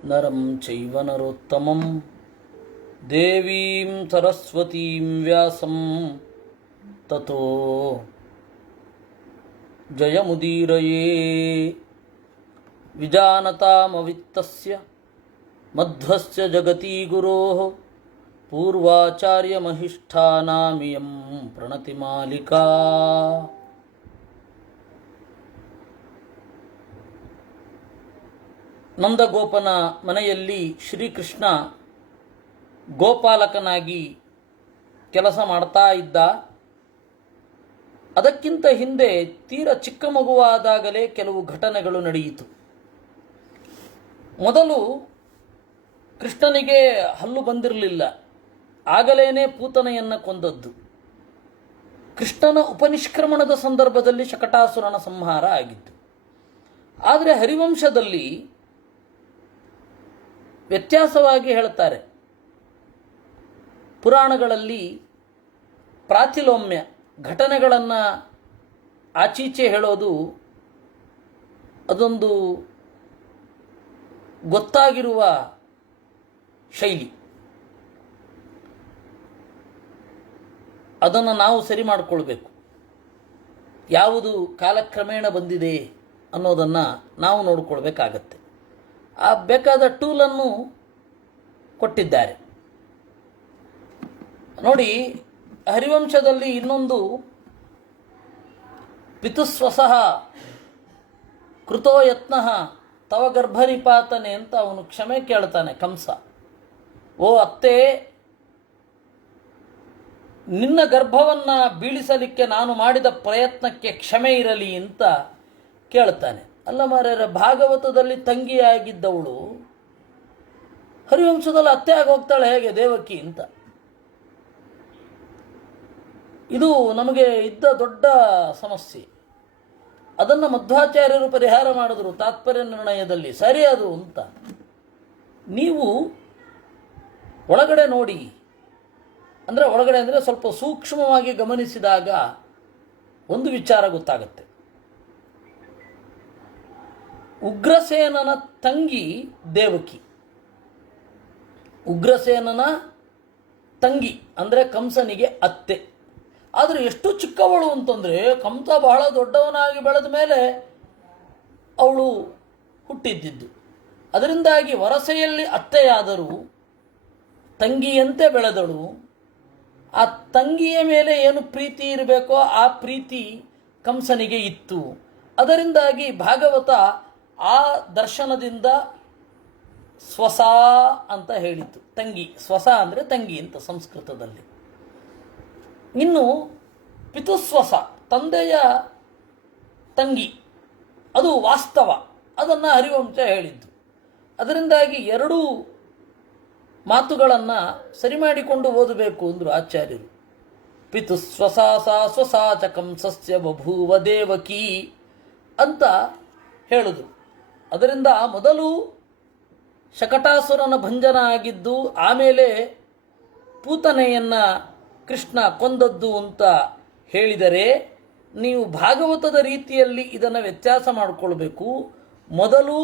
ನರಂ ಚೈವ ನರೋತ್ತಮಂ ದೇವೀಂ ಸರಸ್ವತೀಂ ವ್ಯಾಸಂ ತತೋ ಜಯಮುದೀರಯೇ. ವಿಜಾನತಾಮವಿತ್ತಸ್ಯ ಮಧ್ವಸ್ಯ ಜಗತಿ ಗುರೋಃ ಪೂರ್ವಾಚಾರ್ಯಮಹಿಷ್ಠಾನಾಮಿಯಂ ಪ್ರಣತಿಮಾಲಿಕಾ. ನಂದಗೋಪನ ಮನೆಯಲ್ಲಿ ಶ್ರೀಕೃಷ್ಣ ಗೋಪಾಲಕನಾಗಿ ಕೆಲಸ ಮಾಡ್ತಾ ಇದ್ದ. ಅದಕ್ಕಿಂತ ಹಿಂದೆ ತೀರ ಚಿಕ್ಕ ಮಗುವಾದಾಗಲೇ ಕೆಲವು ಘಟನೆಗಳು ನಡೆಯಿತು. ಮೊದಲು ಕೃಷ್ಣನಿಗೆ ಹಲ್ಲು ಬಂದಿರಲಿಲ್ಲ, ಆಗಲೇನೆ ಪೂತನೆಯನ್ನು ಕೊಂದದ್ದು. ಕೃಷ್ಣನ ಉಪನಿಷ್ಕ್ರಮಣದ ಸಂದರ್ಭದಲ್ಲಿ ಶಕಟಾಸುರನ ಸಂಹಾರ ಆಗಿತ್ತು. ಆದರೆ ಹರಿವಂಶದಲ್ಲಿ ವ್ಯತ್ಯಾಸವಾಗಿ ಹೇಳ್ತಾರೆ. ಪುರಾಣಗಳಲ್ಲಿ ಪ್ರಾತಿಲೋಮ್ಯ ಘಟನೆಗಳನ್ನು ಆಚೀಚೆ ಹೇಳೋದು ಅದೊಂದು ಗೊತ್ತಾಗಿರುವ ಶೈಲಿ. ಅದನ್ನು ನಾವು ಸರಿ ಮಾಡಿಕೊಳ್ಬೇಕು. ಯಾವುದು ಕಾಲಕ್ರಮೇಣ ಬಂದಿದೆ ಅನ್ನೋದನ್ನು ನಾವು ನೋಡಿಕೊಳ್ಬೇಕಾಗತ್ತೆ. ಆ ಬೇಕಾದ ಟೂಲನ್ನು ಕೊಟ್ಟಿದ್ದಾರೆ. ನೋಡಿ, ಹರಿವಂಶದಲ್ಲಿ ಇನ್ನೊಂದು ಪಿತುಸ್ವಸಃ ಕೃತೋ ಯತ್ನಃ ತವ ಗರ್ಭನಿಪಾತನೆ ಅಂತ ಅವನು ಕ್ಷಮೆ ಕೇಳ್ತಾನೆ ಕಂಸ. ಓ ಅತ್ತೆ, ನಿನ್ನ ಗರ್ಭವನ್ನು ಬೀಳಿಸಲಿಕ್ಕೆ ನಾನು ಮಾಡಿದ ಪ್ರಯತ್ನಕ್ಕೆ ಕ್ಷಮೆ ಇರಲಿ ಅಂತ ಕೇಳ್ತಾನೆ. ಅಲ್ಲ ಮಾರ್ಯಾರ, ಭಾಗವತದಲ್ಲಿ ತಂಗಿಯಾಗಿದ್ದವಳು ಹರಿವಂಶದಲ್ಲಿ ಅತ್ತೆ ಆಗಿ ಹೋಗ್ತಾಳೆ ಹೇಗೆ ದೇವಕಿ ಅಂತ. ಇದು ನಮಗೆ ಇದ್ದ ದೊಡ್ಡ ಸಮಸ್ಯೆ. ಅದನ್ನು ಮಧ್ವಾಚಾರ್ಯರು ಪರಿಹಾರ ಮಾಡಿದ್ರು ತಾತ್ಪರ್ಯ ನಿರ್ಣಯದಲ್ಲಿ. ಸರಿ ಅದು ಅಂತ ನೀವು ಒಳಗಡೆ ನೋಡಿ. ಅಂದರೆ ಒಳಗಡೆ ಅಂದರೆ ಸ್ವಲ್ಪ ಸೂಕ್ಷ್ಮವಾಗಿ ಗಮನಿಸಿದಾಗ ಒಂದು ವಿಚಾರ ಗೊತ್ತಾಗುತ್ತೆ. ಉಗ್ರಸೇನನ ತಂಗಿ ದೇವಕಿ. ಉಗ್ರಸೇನನ ತಂಗಿ ಅಂದರೆ ಕಂಸನಿಗೆ ಅತ್ತೆ. ಆದರೆ ಎಷ್ಟು ಚಿಕ್ಕವಳು ಅಂತಂದರೆ ಕಂಸ ಬಹಳ ದೊಡ್ಡವನಾಗಿ ಬೆಳೆದ ಮೇಲೆ ಅವಳು ಹುಟ್ಟಿದ್ದಿದ್ದು. ಅದರಿಂದಾಗಿ ವರಸೆಯಲ್ಲಿ ಅತ್ತೆಯಾದರೂ ತಂಗಿಯಂತೆ ಬೆಳೆದಳು. ಆ ತಂಗಿಯ ಮೇಲೆ ಏನು ಪ್ರೀತಿ ಇರಬೇಕೋ ಆ ಪ್ರೀತಿ ಕಂಸನಿಗೆ ಇತ್ತು. ಅದರಿಂದಾಗಿ ಭಾಗವತ ಆ ದರ್ಶನದಿಂದ ಸ್ವಸ ಅಂತ ಹೇಳಿತು. ತಂಗಿ, ಸ್ವಸ ಅಂದರೆ ತಂಗಿ ಅಂತ ಸಂಸ್ಕೃತದಲ್ಲಿ. ಇನ್ನು ಪಿತುಸ್ವಸ, ತಂದೆಯ ತಂಗಿ, ಅದು ವಾಸ್ತವ. ಅದನ್ನು ಹರಿವಂಶ ಹೇಳಿದ್ದು. ಅದರಿಂದಾಗಿ ಎರಡೂ ಮಾತುಗಳನ್ನು ಸರಿ ಮಾಡಿಕೊಂಡು ಓದಬೇಕು ಅಂದರು ಆಚಾರ್ಯರು. ಪಿತುಸ್ವಸಾಸ ಸ್ವಸಾಚ ಕಂಸಸ್ಯ ಬಭೂವ ದೇವಕಿ ಅಂತ ಹೇಳಿದ್ರು. ಅದರಿಂದ ಮೊದಲು ಶಕಟಾಸುರನ ಭಂಜನ ಆಗಿದ್ದು, ಆಮೇಲೆ ಪೂತನೆಯನ್ನು ಕೃಷ್ಣ ಕೊಂದದ್ದು ಅಂತ ಹೇಳಿದರೆ, ನೀವು ಭಾಗವತದ ರೀತಿಯಲ್ಲಿ ಇದನ್ನು ವ್ಯತ್ಯಾಸ ಮಾಡಿಕೊಳ್ಬೇಕು. ಮೊದಲು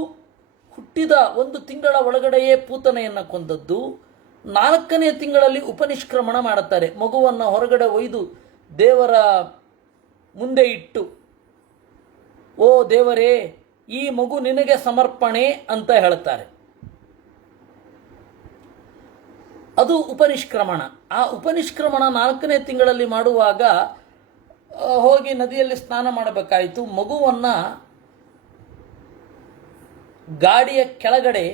ಹುಟ್ಟಿದ 1 ತಿಂಗಳ ಒಳಗಡೆಯೇ ಪೂತನೆಯನ್ನು ಕೊಂದದ್ದು. 4ನೇ ತಿಂಗಳಲ್ಲಿ ಉಪನಿಷ್ಕ್ರಮಣ ಮಾಡುತ್ತಾರೆ. ಮಗುವನ್ನು ಹೊರಗಡೆ ಒಯ್ದು ದೇವರ ಮುಂದೆ ಇಟ್ಟು, ಓ ದೇವರೇ, ಈ ಮಗು ನಿನಗೆ ಸಮರ್ಪಣೆ ಅಂತ ಹೇಳ್ತಾರೆ. ಅದು ಉಪನಿಷ್ಕ್ರಮಣ. ಆ ಉಪನಿಷ್ಕ್ರಮಣ 4ನೇ ತಿಂಗಳಲ್ಲಿ ಮಾಡುವಾಗ ಹೋಗಿ ನದಿಯಲ್ಲಿ ಸ್ನಾನ ಮಾಡಬೇಕಾಯಿತು. ಮಗುವನ್ನು ಗಾಡಿಯ ಕೆಳಗಡೆ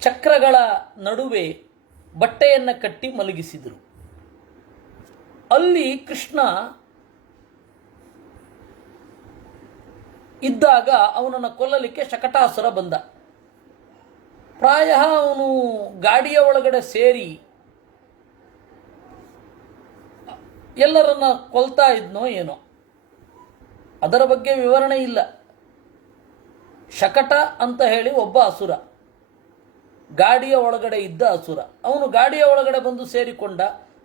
ಚಕ್ರಗಳ ನಡುವೆ ಬಟ್ಟೆಯನ್ನು ಕಟ್ಟಿ ಮಲಗಿಸಿದರು. ಅಲ್ಲಿ ಕೃಷ್ಣ ಇದ್ದಾಗ ಅವನನ್ನು ಕೊಲ್ಲಲಿಕ್ಕೆ ಶಕಟಾಸುರ ಬಂದ. ಪ್ರಾಯ ಅವನು ಗಾಡಿಯ ಒಳಗಡೆ ಸೇರಿ ಎಲ್ಲರನ್ನ ಕೊಲ್ತಾ ಇದ್ನೋ ಏನೋ, ಅದರ ಬಗ್ಗೆ ವಿವರಣೆ ಇಲ್ಲ. ಶಕಟ ಅಂತ ಹೇಳಿ ಒಬ್ಬ ಅಸುರ, ಗಾಡಿಯ ಒಳಗಡೆ ಇದ್ದ ಅಸುರ. ಅವನು ಗಾಡಿಯ ಒಳಗಡೆ ಬಂದು ಸೇರಿಕೊಂಡ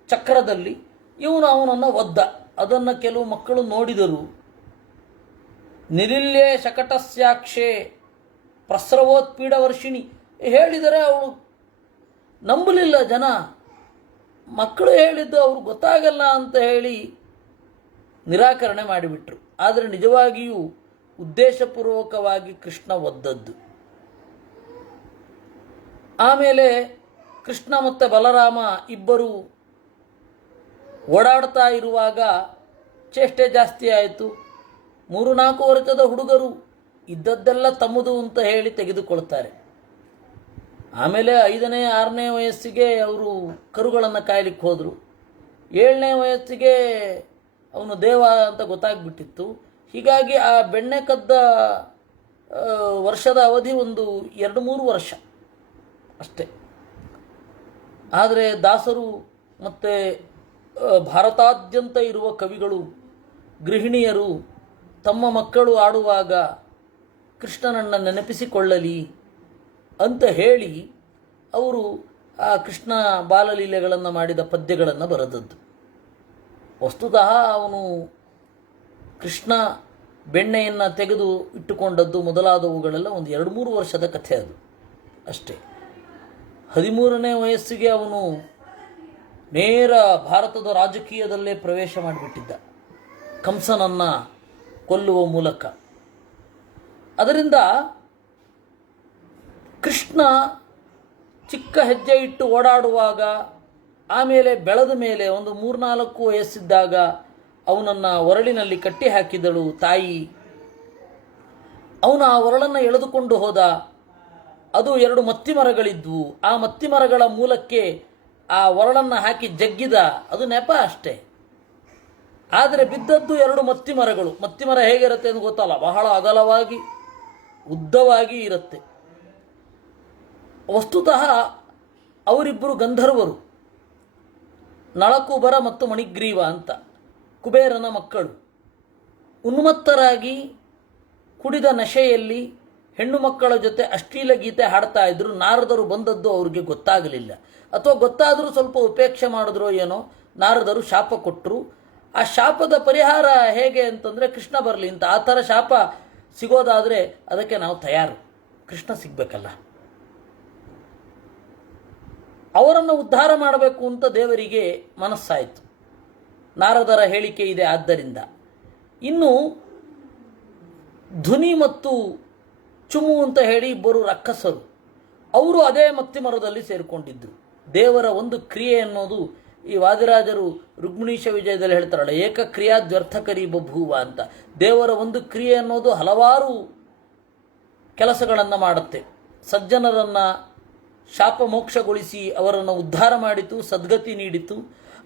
ಚಕ್ರದಲ್ಲಿ. ಇವನು ಅವನನ್ನು ಒದ್ದ. ಅದನ್ನು ಕೆಲವು ಮಕ್ಕಳು ನೋಡಿದರು. ನಿರಿಲ್ಯೇ ಶಕಟಸ್ಯಾಕ್ಷೇ ಪ್ರಸ್ರವೋತ್ಪೀಡ ವರ್ಷಿಣಿ ಹೇಳಿದರೆ ಅವಳು ನಂಬಲಿಲ್ಲ ಜನ. ಮಕ್ಕಳು ಹೇಳಿದ್ದು ಅವ್ರಿಗೆ ಗೊತ್ತಾಗಲ್ಲ ಅಂತ ಹೇಳಿ ನಿರಾಕರಣೆ ಮಾಡಿಬಿಟ್ರು. ಆದರೆ ನಿಜವಾಗಿಯೂ ಉದ್ದೇಶಪೂರ್ವಕವಾಗಿ ಕೃಷ್ಣ ಒದ್ದದ್ದು. ಆಮೇಲೆ ಕೃಷ್ಣ ಮತ್ತು ಬಲರಾಮ ಇಬ್ಬರು ಓಡಾಡ್ತಾ ಇರುವಾಗ ಚೇಷ್ಟೆ ಜಾಸ್ತಿ ಆಯಿತು. 3-4 ವರ್ಷದ ಹುಡುಗರು ಇದ್ದದ್ದೆಲ್ಲ ತಮ್ಮದು ಅಂತ ಹೇಳಿ ತೆಗೆದುಕೊಳ್ತಾರೆ. ಆಮೇಲೆ 5ನೇ 6ನೇ ವಯಸ್ಸಿಗೆ ಅವರು ಕರುಗಳನ್ನು ಕಾಯಲಿಕ್ಕೆ ಹೋದರು. 7ನೇ ವಯಸ್ಸಿಗೆ ಅವನು ದೇವ ಅಂತ ಗೊತ್ತಾಗ್ಬಿಟ್ಟಿತ್ತು. ಹೀಗಾಗಿ ಆ ಬೆಣ್ಣೆ ಕದ್ದ ವರ್ಷದ ಅವಧಿ ಒಂದು 2-3 ವರ್ಷ ಅಷ್ಟೇ. ಆದರೆ ದಾಸರು ಮತ್ತು ಭಾರತಾದ್ಯಂತ ಇರುವ ಕವಿಗಳು, ಗೃಹಿಣಿಯರು ತಮ್ಮ ಮಕ್ಕಳು ಆಡುವಾಗ ಕೃಷ್ಣನನ್ನು ನೆನಪಿಸಿಕೊಳ್ಳಲಿ ಅಂತ ಹೇಳಿ ಅವರು ಆ ಕೃಷ್ಣ ಬಾಲಲೀಲೆಗಳನ್ನು ಮಾಡಿದ ಪದ್ಯಗಳನ್ನು ಬರೆದದ್ದು. ವಸ್ತುತಃ ಅವನು ಕೃಷ್ಣ ಬೆಣ್ಣೆಯನ್ನು ತೆಗೆದು ಇಟ್ಟುಕೊಂಡದ್ದು ಮೊದಲಾದವುಗಳೆಲ್ಲ ಒಂದು 2-3 ವರ್ಷದ ಕಥೆ ಅದು ಅಷ್ಟೇ. 13ನೇ ವಯಸ್ಸಿಗೆ ಅವನು ನೇರ ಭಾರತದ ರಾಜಕೀಯದಲ್ಲೇ ಪ್ರವೇಶ ಮಾಡಿಬಿಟ್ಟಿದ್ದ, ಕಂಸನನ್ನು ಕೊಲ್ಲುವ ಮೂಲಕ. ಅದರಿಂದ ಕೃಷ್ಣ ಚಿಕ್ಕ ಹೆಜ್ಜೆ ಇಟ್ಟು ಓಡಾಡುವಾಗ, ಆಮೇಲೆ ಬೆಳೆದ ಮೇಲೆ ಒಂದು 3-4 ವಯಸ್ಸಿದ್ದಾಗ ಅವನನ್ನು ಒರಳಿನಲ್ಲಿ ಕಟ್ಟಿ ಹಾಕಿದಳು ತಾಯಿ. ಅವನು ಆ ಒರಳನ್ನು ಎಳೆದುಕೊಂಡು ಹೋದ. ಅದು 2 ಮತ್ತಿ ಮರಗಳಿದ್ವು. ಆ ಮತ್ತಿ ಮರಗಳ ಮೂಲಕ್ಕೆ ಆ ಒರಳನ್ನು ಹಾಕಿ ಜಗ್ಗಿದ. ಅದು ನೆಪ ಅಷ್ಟೇ. ಆದರೆ ಬಿದ್ದದ್ದು 2 ಮತ್ತಿ ಮರಗಳು. ಮತ್ತಿ ಮರ ಹೇಗಿರುತ್ತೆ ಅಂತ ಗೊತ್ತಲ್ಲ, ಬಹಳ ಅಗಲವಾಗಿ ಉದ್ದವಾಗಿ ಇರುತ್ತೆ. ವಸ್ತುತಃ ಅವರಿಬ್ಬರು ಗಂಧರ್ವರು, ನಳಕುಬರ ಮತ್ತು ಮಣಿಗ್ರೀವ ಅಂತ, ಕುಬೇರನ ಮಕ್ಕಳು. ಉನ್ಮತ್ತರಾಗಿ ಕುಡಿದ ನಶೆಯಲ್ಲಿ ಹೆಣ್ಣು ಮಕ್ಕಳ ಜೊತೆ ಅಶ್ಲೀಲ ಗೀತೆ ಹಾಡ್ತಾ ಇದ್ರು. ನಾರದರು ಬಂದದ್ದು ಅವ್ರಿಗೆ ಗೊತ್ತಾಗಲಿಲ್ಲ, ಅಥವಾ ಗೊತ್ತಾದರೂ ಸ್ವಲ್ಪ ಉಪೇಕ್ಷೆ ಮಾಡಿದ್ರೋ ಏನೋ. ನಾರದರು ಶಾಪ ಕೊಟ್ಟರು. ಆ ಶಾಪದ ಪರಿಹಾರ ಹೇಗೆ ಅಂತಂದರೆ ಕೃಷ್ಣ ಬರಲಿ ಅಂತ. ಆ ಥರ ಶಾಪ ಸಿಗೋದಾದರೆ ಅದಕ್ಕೆ ನಾವು ತಯಾರು. ಕೃಷ್ಣ ಸಿಗಬೇಕಲ್ಲ, ಅವರನ್ನು ಉದ್ಧಾರ ಮಾಡಬೇಕು ಅಂತ ದೇವರಿಗೆ ಮನಸ್ಸಾಯಿತು. ನಾರದರ ಹೇಳಿಕೆ ಇದೆ. ಆದ್ದರಿಂದ ಇನ್ನು ಧ್ವನಿ ಮತ್ತು ಚುಮು ಅಂತ ಹೇಳಿ ಇಬ್ಬರು ರಕ್ಕಸರು, ಅವರು ಅದೇ ಮತ್ತಿ ಮರದಲ್ಲಿ ಸೇರಿಕೊಂಡಿದ್ದರು. ದೇವರ ಒಂದು ಕ್ರಿಯೆ ಅನ್ನೋದು ಈ ವಾದಿರಾಜರು ರುಕ್ಮಿಣೀಶ ವಿಜಯದಲ್ಲಿ ಹೇಳ್ತಾರಲ್ಲ, ಏಕಕ್ರಿಯಾದ್ವರ್ಥಕರಿ ಬಭೂವ ಅಂತ. ದೇವರ ಒಂದು ಕ್ರಿಯೆ ಅನ್ನೋದು ಹಲವಾರು ಕೆಲಸಗಳನ್ನು ಮಾಡುತ್ತೆ. ಸಜ್ಜನರನ್ನು ಶಾಪ ಮೋಕ್ಷಗೊಳಿಸಿ ಅವರನ್ನು ಉದ್ಧಾರ ಮಾಡಿತು, ಸದ್ಗತಿ ನೀಡಿತು.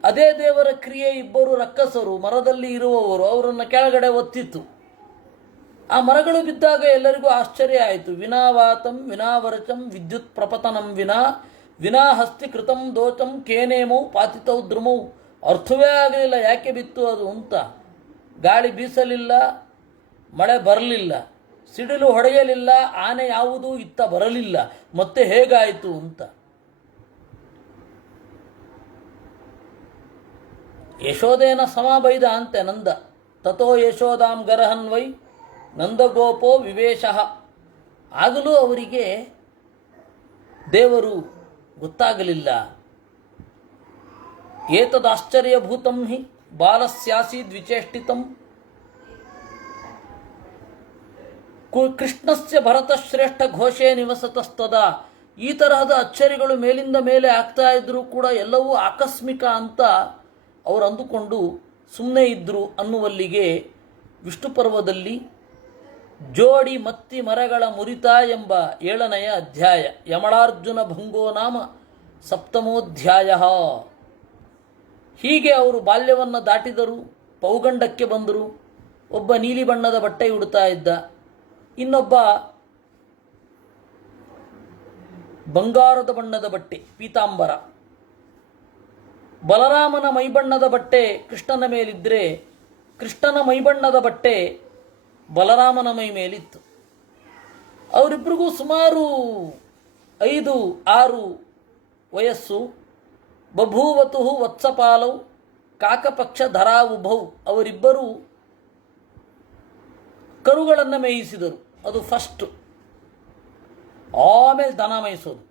ಅದೇ ದೇವರ ಕ್ರಿಯೆ ಇಬ್ಬರು ರಕ್ಕಸರು ಮರದಲ್ಲಿ ಇರುವವರು ಅವರನ್ನು ಕೆಳಗಡೆ ಒತ್ತಿತ್ತು. ಆ ಮರಗಳು ಬಿದ್ದಾಗ ಎಲ್ಲರಿಗೂ ಆಶ್ಚರ್ಯ ಆಯಿತು. ವಿನಾವಾತಂ ವಿನಾವರಚಂ ವಿದ್ಯುತ್ ಪ್ರಪತನಂ ವಿನಾ ಹಸ್ತಿ ಕೃತಂ ದೋಚಂ ಕೇನೇಮೌ ಪಾತಿತೌ ದ್ರುಮೌ. ಅರ್ಥವೇ ಆಗಲಿಲ್ಲ ಯಾಕೆ ಬಿತ್ತು ಅದು ಅಂತ. ಗಾಳಿ ಬೀಸಲಿಲ್ಲ, ಮಳೆ ಬರಲಿಲ್ಲ, ಸಿಡಿಲು ಹೊಡೆಯಲಿಲ್ಲ, ಆನೆ ಯಾವುದೂ ಇತ್ತ ಬರಲಿಲ್ಲ, ಮತ್ತೆ ಹೇಗಾಯಿತು ಅಂತ. ಯಶೋದೇನ ಸಮಾಬೈದ ಅಂತೆ ನಂದ. ತಥೋ ಯಶೋದಾಂ ಗರಹನ್ವೈ ನಂದಗೋಪೋ ವಿವೇಶಃ. ಆಗಲೂ ಅವರಿಗೆ ದೇವರು ಗೊತ್ತಾಗಲಿಲ್ಲ. ಏತದಾಶ್ಚರ್ಯಭೂತಂ ಹಿ ಬಾಲಸ್ಯಾಸೀದ್ ವಿಚೇಷ್ಟಿತಂ ಕೃಷ್ಣಸ್ಯ ಭರತಶ್ರೇಷ್ಠ ಘೋಷೇ ನಿವಸತಸ್ತದ. ಈ ತರಹದ ಅಚ್ಚರಿಗಳು ಮೇಲಿಂದ ಮೇಲೆ ಆಗ್ತಾ ಇದ್ರೂ ಕೂಡ ಎಲ್ಲವೂ ಆಕಸ್ಮಿಕ ಅಂತ ಅವರು ಅಂದುಕೊಂಡು ಸುಮ್ಮನೆ ಇದ್ದರು ಅನ್ನುವಲ್ಲಿಗೆ ವಿಷ್ಣು ಪರ್ವದಲ್ಲಿ ಜೋಡಿ ಮತ್ತಿ ಮರಗಳ ಮುರಿತ ಎಂಬ 7ನೆಯ ಅಧ್ಯಾಯ, ಯಮಳಾರ್ಜುನ ಭಂಗೋ ನಾಮ 7ಮೋಧ್ಯಾಯ. ಹೀಗೆ ಅವರು ಬಾಲ್ಯವನ್ನು ದಾಟಿದರು, ಪೌಗಂಡಕ್ಕೆ ಬಂದರು. ಒಬ್ಬ ನೀಲಿ ಬಣ್ಣದ ಬಟ್ಟೆ ಉಡ್ತಾ ಇದ್ದ, ಇನ್ನೊಬ್ಬ ಬಂಗಾರದ ಬಣ್ಣದ ಬಟ್ಟೆ ಪೀತಾಂಬರ. ಬಲರಾಮನ ಮೈಬಣ್ಣದ ಬಟ್ಟೆ ಕೃಷ್ಣನ ಮೇಲಿದ್ದರೆ ಕೃಷ್ಣನ ಮೈಬಣ್ಣದ ಬಟ್ಟೆ ಬಲರಾಮನ ಮೈ ಮೇಲಿತ್ತು. ಅವರಿಬ್ಬರಿಗೂ ಸುಮಾರು 5-6 ವಯಸ್ಸು. ಬಭೂವತು ವತ್ಸಪಾಲೌ ಕಾಕಪಕ್ಷ ಧರಾವುಭೌ. ಅವರಿಬ್ಬರೂ ಕರುಗಳನ್ನು ಮೇಯಿಸಿದರು. ಅದು ಫಸ್ಟ್. ಆಮೇಲೆ ದನ ಮೇಯಿಸೋದು.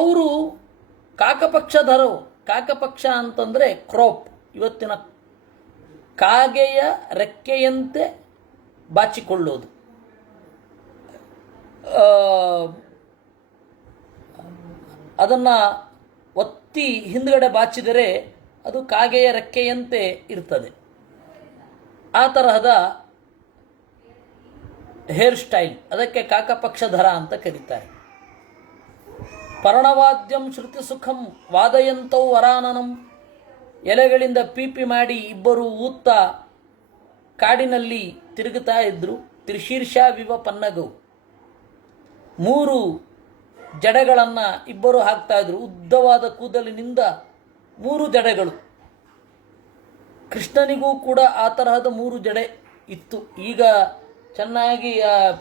ಅವರು ಕಾಕಪಕ್ಷಧರವು. ಕಾಕಪಕ್ಷ ಅಂತಂದರೆ ಕ್ರಾಪ್, ಇವತ್ತಿನ ಕಾಗೆಯ ರೆಕ್ಕೆಯಂತೆ ಬಾಚಿಕೊಳ್ಳೋದು. ಅದನ್ನು ಒತ್ತಿ ಹಿಂದ್ಗಡೆ ಬಾಚಿದರೆ ಅದು ಕಾಗೆಯ ರೆಕ್ಕೆಯಂತೆ ಇರ್ತದೆ. ಆ ತರಹದ ಹೇರ್ ಸ್ಟೈಲ್, ಅದಕ್ಕೆ ಕಾಕಪಕ್ಷಧರ ಅಂತ ಕರೀತಾರೆ. ಪರ್ಣವಾದ್ಯಂ ಶ್ರುತಿ ಸುಖಂ ವಾದಯಂತೌ ವರಾನನಂ. ಎಲೆಗಳಿಂದ ಪೀಪಿ ಮಾಡಿ ಇಬ್ಬರು ಊತ್ತ ಕಾಡಿನಲ್ಲಿ ತಿರುಗುತ್ತಾ ಇದ್ರು. ತ್ರಿಶೀರ್ಷ ವಿವ ಪನ್ನಗವು. 3 ಜಡೆಗಳನ್ನು ಇಬ್ಬರು ಹಾಕ್ತಾ ಇದ್ರು. ಉದ್ದವಾದ ಕೂದಲಿನಿಂದ 3 ಜಡೆಗಳು. ಕೃಷ್ಣನಿಗೂ ಕೂಡ ಆ ತರಹದ 3 ಜಡೆ ಇತ್ತು. ಈಗ ಚೆನ್ನಾಗಿ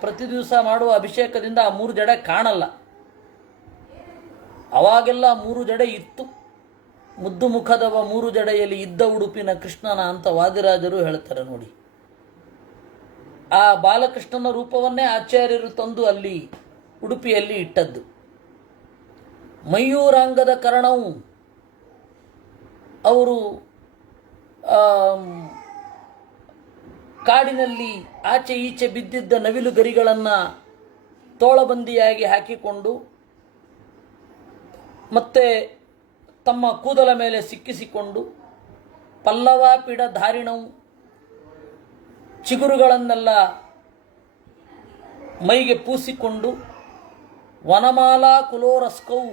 ಪ್ರತಿ ದಿವಸ ಮಾಡುವ ಅಭಿಷೇಕದಿಂದ ಆ 3 ಜಡೆ ಕಾಣಲ್ಲ. ಅವಾಗೆಲ್ಲ 3 ಜಡೆ ಇತ್ತು. ಮುದ್ದು ಮುಖದವ 3 ಜಡೆಯಲ್ಲಿ ಇದ್ದ ಉಡುಪಿನ ಕೃಷ್ಣನ ಅಂತ ವಾದಿರಾಜರು ಹೇಳ್ತಾರೆ ನೋಡಿ. ಆ ಬಾಲಕೃಷ್ಣನ ರೂಪವನ್ನೇ ಆಚಾರ್ಯರು ತಂದು ಅಲ್ಲಿ ಉಡುಪಿಯಲ್ಲಿ ಇಟ್ಟದ್ದು. ಮಯೂರಾಂಗದ ಕರ್ಣವು. ಅವರು ಕಾಡಿನಲ್ಲಿ ಆಚೆ ಈಚೆ ಬಿದ್ದಿದ್ದ ನವಿಲು ಗರಿಗಳನ್ನು ತೋಳಬಂದಿಯಾಗಿ ಹಾಕಿಕೊಂಡು ಮತ್ತೆ ತಮ್ಮ ಕೂದಲ ಮೇಲೆ ಸಿಕ್ಕಿಸಿಕೊಂಡು ಪಲ್ಲವ ಪಿಡ ಧಾರಿಣವು. ಚಿಗುರುಗಳನ್ನೆಲ್ಲ ಮೈಗೆ ಪೂಸಿಕೊಂಡು ವನಮಾಲಾ ಕುಲೋರಸ್ಕವು,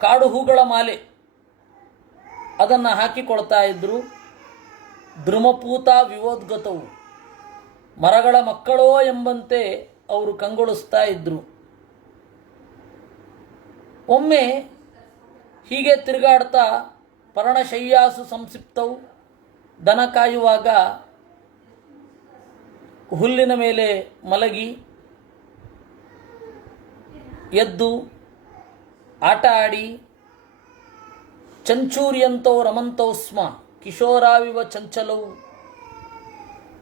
ಕಾಡು ಹೂಗಳ ಮಾಲೆ ಅದನ್ನು ಹಾಕಿಕೊಳ್ತಾ ಇದ್ದರು. ದ್ರುಮಪೂತ ವಿವೋದ್ಗತವು, ಮರಗಳ ಮಕ್ಕಳೋ ಎಂಬಂತೆ ಅವರು ಕಂಗೊಳಿಸ್ತಾ ಇದ್ದರು. ಒಮ್ಮೆ ಹೀಗೆ ತಿರುಗಾಡ್ತಾ ಪರ್ಣಶಯ್ಯಾಸು ಸಂಸಿಪ್ತವು, ದನ ಕಾಯುವಾಗ ಹುಲ್ಲಿನ ಮೇಲೆ ಮಲಗಿ ಎದ್ದು ಆಟ ಆಡಿ ಚಂಚೂರ್ಯಂತೌ ರಮಂತೌ ಸ್ಮ ಕಿಶೋರಾವಿವ ಚಂಚಲವು.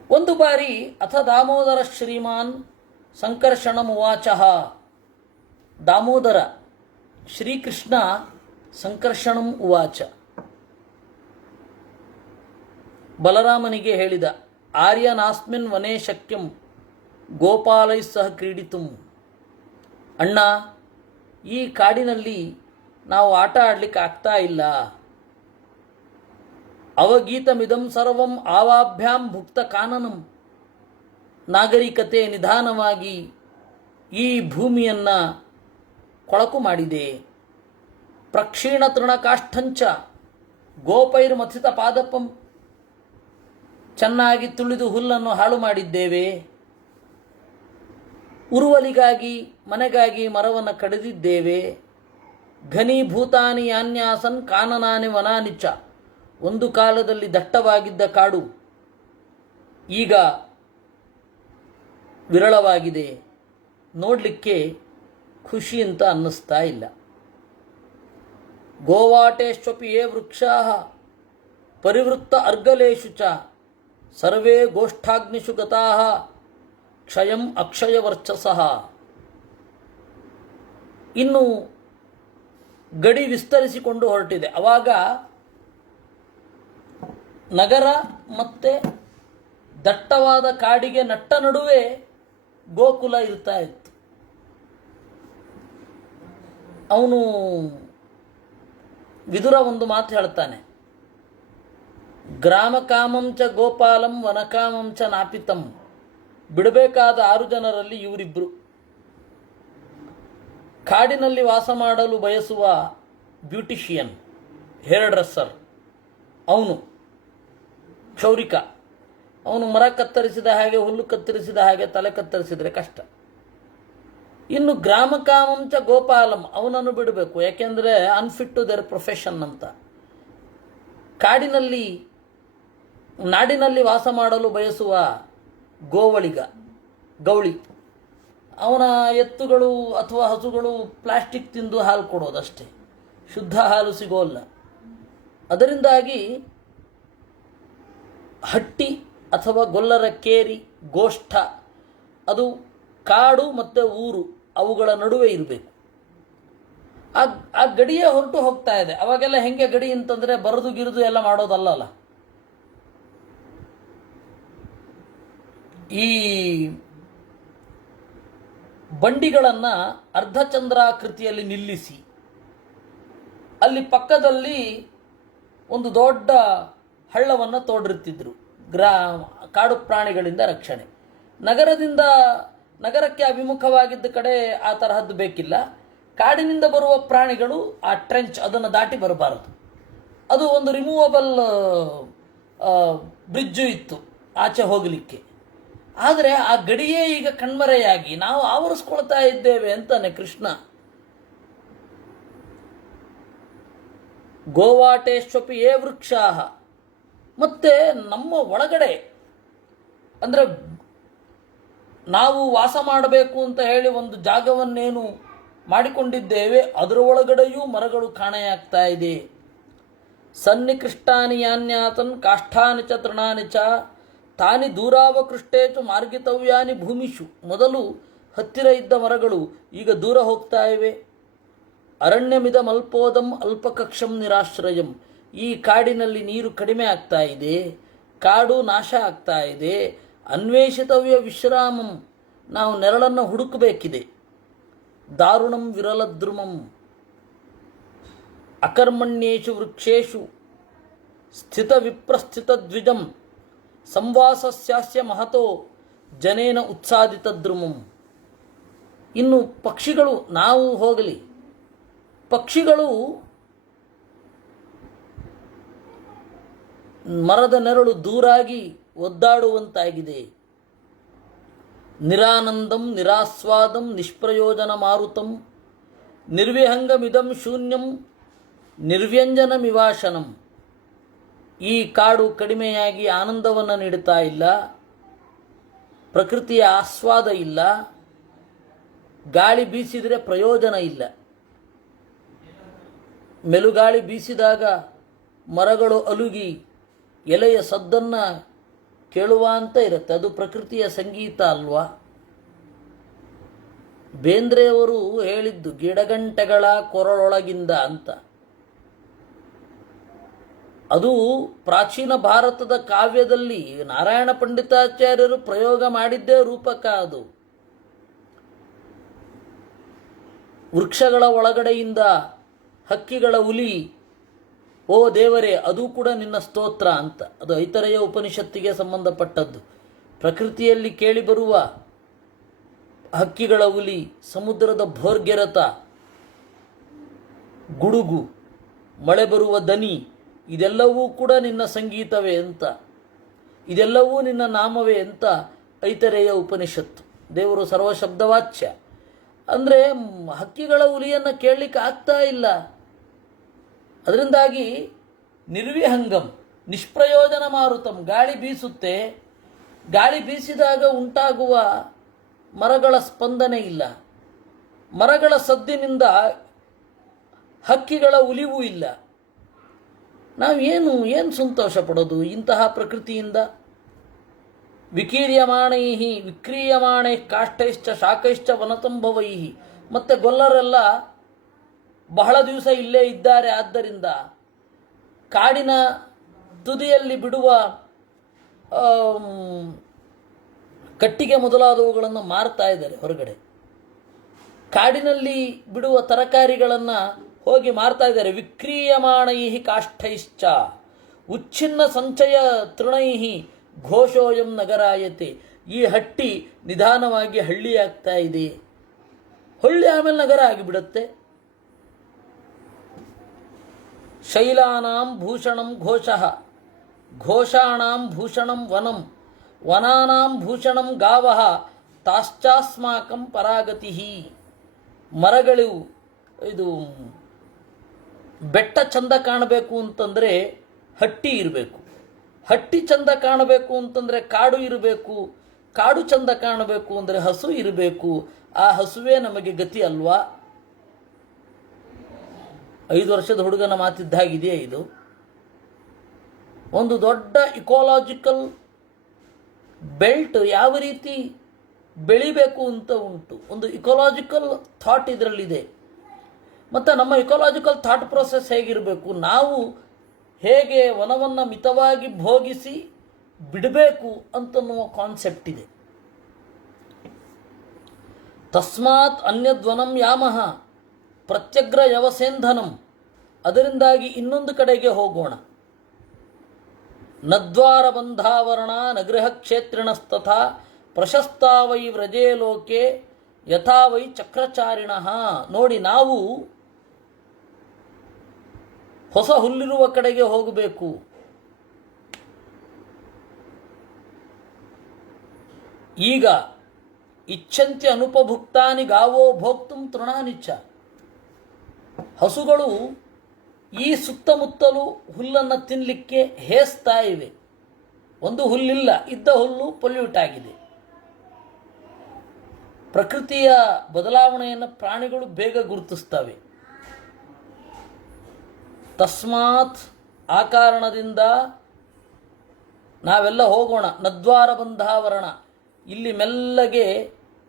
ಒಂದು ಬಾರಿ ಅಥ ದಾಮೋದರ ಶ್ರೀಮಾನ್ ಸಂಕರ್ಷಣಮುವಾಚ. ದಾಮೋದರ ಶ್ರೀಕೃಷ್ಣ ಸಂಕರ್ಷಣಂ ಉವಾಚ, ಬಲರಾಮನಿಗೆ ಹೇಳಿದ, ಆರ್ಯನಾಸ್ಮಿನ್ ವನೇ ಶಕ್ಯಂ ಗೋಪಾಲೈ ಸಹ ಕ್ರೀಡಿತುಂ. ಅಣ್ಣ, ಈ ಕಾಡಿನಲ್ಲಿ ನಾವು ಆಟ ಆಡಲಿಕ್ಕೆ ಆಗ್ತಾ ಇಲ್ಲ. ಅವಗೀತಮಿದಂ ಸರ್ವಂ ಆವಾಭ್ಯಾಂ ಭುಕ್ತ ಕಾನನಂ. ನಾಗರಿಕತೆ ನಿಧಾನವಾಗಿ ಈ ಭೂಮಿಯನ್ನು ಕೊಳಕು ಮಾಡಿದೆ. ಪ್ರಕ್ಷೀಣ ತೃಣಕಾಷ್ಠಂಚ ಗೋಪೈರ್ಮಥಿತ ಪಾದಪಂ. ಚೆನ್ನಾಗಿ ತುಳಿದು ಹುಲ್ಲನ್ನು ಹಾಳು ಮಾಡಿದ್ದೇವೆ. ಉರುವಲಿಗಾಗಿ ಮನೆಗಾಗಿ ಮರವನ್ನು ಕಡಿದಿದ್ದೇವೆ. ಘನೀಭೂತಾನಿ ಯಾನ್ಯಾಸನ್ ಕಾನನಾನಿ ವನಾನಿಚ. ಒಂದು ಕಾಲದಲ್ಲಿ ದಟ್ಟವಾಗಿದ್ದ ಕಾಡು ಈಗ ವಿರಳವಾಗಿದೆ. ನೋಡಲಿಕ್ಕೆ ಖುಷಿ ಅಂತ ಅನ್ನಿಸ್ತಾ ಇಲ್ಲ. ಗೋವಾಟೇಶ್ವಪಿ ಯೇ ವೃಕ್ಷಾ ಪರಿವೃತ್ತ ಅರ್ಗಲೇಶು ಚ ಸರ್ವೇ ಗೋಷ್ಠಾಗ್ನಿಷು ಗತಾಃ ಕ್ಷಯಂ ಅಕ್ಷಯ ವರ್ಚಸಃ. ಇನ್ನು ಗಡಿ ವಿಸ್ತರಿಸಿಕೊಂಡು ಹೊರಟಿದೆ. ಆವಾಗ ನಗರ ಮತ್ತು ದಟ್ಟವಾದ ಕಾಡಿಗೆ ನಟ್ಟ ನಡುವೆ ಗೋಕುಲ ಇರ್ತಾ ಇತ್ತು. ಅವನು ವಿದುರ ಒಂದು ಮಾತು ಹೇಳ್ತಾನೆ, ಗ್ರಾಮಕಾಮಂಚ ಗೋಪಾಲಂ ವನಕಾಮಂಚ ನಾಪಿತಂ. ಬಿಡಬೇಕಾದ 6 ಜನರಲ್ಲಿ ಇವರಿಬ್ಬರು. ಕಾಡಿನಲ್ಲಿ ವಾಸ ಮಾಡಲು ಬಯಸುವ ಬ್ಯೂಟಿಷಿಯನ್, ಹೇರ್ ಡ್ರೆಸ್ಸರ್ ಅವನು, ಕ್ಷೌರಿಕ. ಅವನು ಮರ ಕತ್ತರಿಸಿದ ಹಾಗೆ, ಹುಲ್ಲು ಕತ್ತರಿಸಿದ ಹಾಗೆ ತಲೆ ಕತ್ತರಿಸಿದರೆ ಕಷ್ಟ. ಇನ್ನು ಗ್ರಾಮಕಾಮಂಚ ಗೋಪಾಲಂ, ಅವನನ್ನು ಬಿಡಬೇಕು, ಯಾಕೆಂದರೆ ಅನ್ಫಿಟ್ ಟು ದೇರ್ ಪ್ರೊಫೆಷನ್ ಅಂತ. ಕಾಡಿನಲ್ಲಿ ನಾಡಿನಲ್ಲಿ ವಾಸ ಮಾಡಲು ಬಯಸುವ ಗೋವಳಿಗ, ಗೌಳಿ, ಅವನ ಎತ್ತುಗಳು ಅಥವಾ ಹಸುಗಳು ಪ್ಲಾಸ್ಟಿಕ್ ತಿಂದು ಹಾಲು ಕೊಡೋದಷ್ಟೇ, ಶುದ್ಧ ಹಾಲು ಸಿಗೋಲ್ಲ. ಅದರಿಂದಾಗಿ ಹಟ್ಟಿ ಅಥವಾ ಗೊಲ್ಲರ ಕೇರಿ, ಗೋಷ್ಠ, ಅದು ಕಾಡು ಮತ್ತು ಊರು ಅವುಗಳ ನಡುವೆ ಇರಬೇಕು. ಆ ಗಡಿಯೇ ಹೊರಟು ಹೋಗ್ತಾ ಇದೆ. ಅವಾಗೆಲ್ಲ ಹೆಂಗೆ ಗಡಿ ಅಂತಂದರೆ ಬರದು ಗಿರಿದು ಎಲ್ಲ ಮಾಡೋದಲ್ಲ. ಈ ಬಂಡಿಗಳನ್ನು ಅರ್ಧಚಂದ್ರಾಕೃತಿಯಲ್ಲಿ ನಿಲ್ಲಿಸಿ ಅಲ್ಲಿ ಪಕ್ಕದಲ್ಲಿ ಒಂದು ದೊಡ್ಡ ಹಳ್ಳವನ್ನು ತೋಡಿರುತ್ತಿದ್ದರು. ಕಾಡು ಪ್ರಾಣಿಗಳಿಂದ ರಕ್ಷಣೆ. ನಗರಕ್ಕೆ ಅಭಿಮುಖವಾಗಿದ್ದ ಕಡೆ ಆ ತರಹದ್ದು ಬೇಕಿಲ್ಲ. ಕಾಡಿನಿಂದ ಬರುವ ಪ್ರಾಣಿಗಳು ಆ ಟ್ರೆಂಚ್ ಅದನ್ನು ದಾಟಿ ಬರಬಾರದು. ಅದು ಒಂದು ರಿಮೂವಬಲ್ ಬ್ರಿಡ್ಜು ಇತ್ತು ಆಚೆ ಹೋಗಲಿಕ್ಕೆ. ಆದರೆ ಆ ಗಡಿಯೇ ಈಗ ಕಣ್ಮರೆಯಾಗಿ ನಾವು ಆವರಿಸ್ಕೊಳ್ತಾ ಇದ್ದೇವೆ ಅಂತಾನೆ ಕೃಷ್ಣ. ಗೋವಾಟೇಶ್ವಪಿ ಯೇ ವೃಕ್ಷಾಹ. ಮತ್ತೆ ನಮ್ಮ ಒಳಗಡೆ ಅಂದರೆ ನಾವು ವಾಸ ಮಾಡಬೇಕು ಅಂತ ಹೇಳಿ ಒಂದು ಜಾಗವನ್ನೇನು ಮಾಡಿಕೊಂಡಿದ್ದೇವೆ ಅದರ ಒಳಗಡೆಯೂ ಮರಗಳು ಕಾಣೆಯಾಗ್ತಾ ಇದೆ. ಸನ್ನಿಕೃಷ್ಟಾನಿ ಯಾನ್ಯಾತನ್ ಕಾಷ್ಠಾನಿ ಚ ತೃಣಾನಿ ಚ ತಾನಿ ದೂರಾವಕೃಷ್ಟೇಚು ಮಾರ್ಗಿತವ್ಯಾನಿ ಭೂಮಿಷು. ಮೊದಲು ಹತ್ತಿರ ಇದ್ದ ಮರಗಳು ಈಗ ದೂರ ಹೋಗ್ತಾ ಇವೆ. ಅರಣ್ಯಮಿದಮಲ್ಪೋದಂ ಅಲ್ಪಕಕ್ಷಂ ನಿರಾಶ್ರಯಂ. ಈ ಕಾಡಿನಲ್ಲಿ ನೀರು ಕಡಿಮೆ ಆಗ್ತಾ ಇದೆ, ಕಾಡು ನಾಶ ಆಗ್ತಾ ಇದೆ. ಅನ್ವೇಷಿತವ್ಯ ವಿಶ್ರಾಮಂ. ನಾವು ನೆರಳನ್ನು ಹುಡುಕಬೇಕಿದೆ. ದಾರುಣಂ ವಿರಲದ್ರುಮಂ. ಅಕರ್ಮಣ್ಯೇಷು ವೃಕ್ಷೇಷು ಸ್ಥಿತ ವಿಪ್ರಸ್ಥಿತ ದ್ವಿಜಂ ಸಂವಾಸಸ್ಯಾಸ್ಯ ಮಹತೋ ಜನೇನ ಉತ್ಸಾದಿತ ದ್ರುಮಂ. ಇನ್ನು ಪಕ್ಷಿಗಳು, ನಾವು ಹೋಗಲಿ, ಪಕ್ಷಿಗಳು ಮರದ ನೆರಳು ದೂರಾಗಿ ಒದ್ದಾಡುವಂತಾಗಿದೆ. ನಿರಾನಂದಂ ನಿರಾಸ್ವಾದಂ ನಿಷ್ಪ್ರಯೋಜನ ಮಾರುತಂ ನಿರ್ವಿಹಂಗಮಿದಂ ಶೂನ್ಯಂ ನಿರ್ವ್ಯಂಜನಮಿವಾಶನಂ. ಈ ಕಾಡು ಕಡಿಮೆಯಾಗಿ ಆನಂದವನ್ನು ನೀಡುತ್ತಾ ಇಲ್ಲ, ಪ್ರಕೃತಿಯ ಆಸ್ವಾದ ಇಲ್ಲ, ಗಾಳಿ ಬೀಸಿದರೆ ಪ್ರಯೋಜನ ಇಲ್ಲ. ಮೆಲುಗಾಳಿ ಬೀಸಿದಾಗ ಮರಗಳು ಅಲುಗಿ ಎಲೆಯ ಸದ್ದನ್ನು ಕೇಳುವ ಅಂತ ಇರುತ್ತೆ. ಅದು ಪ್ರಕೃತಿಯ ಸಂಗೀತ ಅಲ್ವಾ? ಬೇಂದ್ರೆಯವರು ಹೇಳಿದ್ದು ಗಿಡಗಂಟೆಗಳ ಕೊರಳೊಳಗಿಂದ ಅಂತ. ಅದು ಪ್ರಾಚೀನ ಭಾರತದ ಕಾವ್ಯದಲ್ಲಿ ನಾರಾಯಣ ಪಂಡಿತಾಚಾರ್ಯರು ಪ್ರಯೋಗ ಮಾಡಿದ್ದೇ ರೂಪಕ. ಅದು ವೃಕ್ಷಗಳ ಒಳಗಡೆಯಿಂದ ಹಕ್ಕಿಗಳ ಉಲಿ, ಓ ದೇವರೇ ಅದು ಕೂಡ ನಿನ್ನ ಸ್ತೋತ್ರ ಅಂತ. ಅದು ಐತರೆಯ ಉಪನಿಷತ್ತಿಗೆ ಸಂಬಂಧಪಟ್ಟದ್ದು. ಪ್ರಕೃತಿಯಲ್ಲಿ ಕೇಳಿಬರುವ ಹಕ್ಕಿಗಳ ಉಲಿ, ಸಮುದ್ರದ ಭೋರ್ಗೆರತ, ಗುಡುಗು, ಮಳೆ ಬರುವ ದನಿ, ಇದೆಲ್ಲವೂ ಕೂಡ ನಿನ್ನ ಸಂಗೀತವೇ ಅಂತ, ಇದೆಲ್ಲವೂ ನಿನ್ನ ನಾಮವೇ ಅಂತ ಐತರೆಯ ಉಪನಿಷತ್ತು. ದೇವರು ಸರ್ವಶಬ್ದವಾಚ್ಯ. ಅಂದರೆ ಹಕ್ಕಿಗಳ ಉಲಿಯನ್ನು ಕೇಳಲಿಕ್ಕೆ ಆಗ್ತಾ ಇಲ್ಲ. ಅದರಿಂದಾಗಿ ನಿರ್ವಿಹಂಗಂ ನಿಷ್ಪ್ರಯೋಜನ ಮಾರುತಂ. ಗಾಳಿ ಬೀಸುತ್ತೆ, ಗಾಳಿ ಬೀಸಿದಾಗ ಉಂಟಾಗುವ ಮರಗಳ ಸ್ಪಂದನೆ ಇಲ್ಲ, ಮರಗಳ ಸದ್ದಿನಿಂದ ಹಕ್ಕಿಗಳ ಉಲಿವೂ ಇಲ್ಲ. ನಾವೇನು ಸಂತೋಷ ಪಡೋದು ಇಂತಹ ಪ್ರಕೃತಿಯಿಂದ? ವಿಕ್ರೀಯಮಾಣೈ ಕಾಷ್ಠೈಶ್ಚ ಶಾಖೈಶ್ಚ ವನತಂಭವೈ. ಮತ್ತು ಗೊಲ್ಲರೆಲ್ಲ ಬಹಳ ದಿವಸ ಇಲ್ಲೇ ಇದ್ದಾರೆ. ಆದ್ದರಿಂದ ಕಾಡಿನ ತುದಿಯಲ್ಲಿ ಬಿಡುವ ಕಟ್ಟಿಗೆ ಮೊದಲಾದವುಗಳನ್ನು ಮಾರ್ತಾ ಇದ್ದಾರೆ ಹೊರಗಡೆ. ಕಾಡಿನಲ್ಲಿ ಬಿಡುವ ತರಕಾರಿಗಳನ್ನು ಹೋಗಿ ಮಾರ್ತಾ ಇದ್ದಾರೆ. ವಿಕ್ರೀಯಮಾಣೈ ಕಾಷ್ಠೈಶ್ಚ ಉಚ್ಛಿನ್ನ ಸಂಚಯ ತೃಣೈ ಘೋಷೋಯಂ ನಗರಾಯತೆ. ಈ ಹಟ್ಟಿ ನಿಧಾನವಾಗಿ ಹಳ್ಳಿಯಾಗ್ತಾ ಇದೆ. ಹಳ್ಳಿ ಆಮೇಲೆ ನಗರ ಆಗಿಬಿಡುತ್ತೆ. ಶೈಲಾನಾಂ ಭೂಷಣಂ ಘೋಷಃ, ಘೋಷಾಣಾಂ ಭೂಷಣಂ ವನಂ, ವನಾನಾಂ ಭೂಷಣಂ ಗಾವಃ, ತಾಶ್ಚಾಸ್ಮಾಕಂ ಪರಾಗತಿ. ಮರಗಳು, ಇದು ಬೆಟ್ಟ ಚಂದ ಕಾಣಬೇಕು ಅಂತಂದರೆ ಹಟ್ಟಿ ಇರಬೇಕು, ಹಟ್ಟಿ ಚಂದ ಕಾಣಬೇಕು ಅಂತಂದರೆ ಕಾಡು ಇರಬೇಕು, ಕಾಡು ಚಂದ ಕಾಣಬೇಕು ಅಂದರೆ ಹಸು ಇರಬೇಕು. ಆ ಹಸುವೇ ನಮಗೆ ಗತಿ ಅಲ್ವಾ? 5 ವರ್ಷದ ಹುಡುಗನ ಮಾತಿದ್ದಾಗಿದೆಯೇ ಇದು? ಒಂದು ದೊಡ್ಡ ಇಕೋಲಾಜಿಕಲ್ ಬೆಲ್ಟ್ ಯಾವ ರೀತಿ ಬೆಳಿಬೇಕು ಅಂತ ಉಂಟು. ಒಂದು ಇಕೋಲಾಜಿಕಲ್ ಥಾಟ್ ಇದರಲ್ಲಿದೆ. ಮತ್ತು ನಮ್ಮ ಇಕೋಲಾಜಿಕಲ್ ಥಾಟ್ ಪ್ರೊಸೆಸ್ ಹೇಗಿರಬೇಕು, ನಾವು ಹೇಗೆ ವನವನ್ನು ಮಿತವಾಗಿ ಭೋಗಿಸಿ ಬಿಡಬೇಕು ಅಂತನ್ನುವ ಕಾನ್ಸೆಪ್ಟ್ ಇದೆ. ತಸ್ಮಾತ್ ಅನ್ಯದ್ವನಂ ಯಾಮಹ ಪ್ರತ್ಯಗ್ರ ಯವಸೇಂಧನಂ. ಅದರಿಂದಾಗಿ ಇನ್ನೊಂದು ಕಡೆಗೆ ಹೋಗೋಣ. ನದ್ವಾರ ಬಂಧಾವರಣ ನಗೃಹ ಕ್ಷೇತ್ರಿಣಸ್ತಥಾ ಪ್ರಶಸ್ತಾ ವೈ ವ್ರಜೇ ಲೋಕೆ ಯಥಾ ವೈ ಚಕ್ರಚಾರಿಣ. ನೋಡಿ, ನಾವು ಹೊಸ ಹುಲ್ಲಿರುವ ಕಡೆಗೆ ಹೋಗಬೇಕು. ಈಗ ಇಚ್ಛಂತ್ಯ ಅನುಪಭುಕ್ತಾನಿ ಗಾವೋ ಭೋಕ್ತುಂ ತೃಣಾನಿಚ್ಛ. ಹಸುಗಳು ಈ ಸುತ್ತಮುತ್ತಲೂ ಹುಲ್ಲನ್ನು ತಿನ್ನಲಿಕ್ಕೆ ಹೇಸ್ತಾ ಇವೆ. ಒಂದು ಹುಲ್ಲಿಲ್ಲ, ಇದ್ದ ಹುಲ್ಲು ಪೊಲ್ಯೂಟ್ ಆಗಿದೆ. ಪ್ರಕೃತಿಯ ಬದಲಾವಣೆಯನ್ನು ಪ್ರಾಣಿಗಳು ಬೇಗ ಗುರುತಿಸ್ತವೆ. ತಸ್ಮಾತ್ ಆ ಕಾರಣದಿಂದ ನಾವೆಲ್ಲ ಹೋಗೋಣ. ನದ್ವಾರ ಬಂಧಾವರಣ. ಇಲ್ಲಿ ಮೆಲ್ಲಗೆ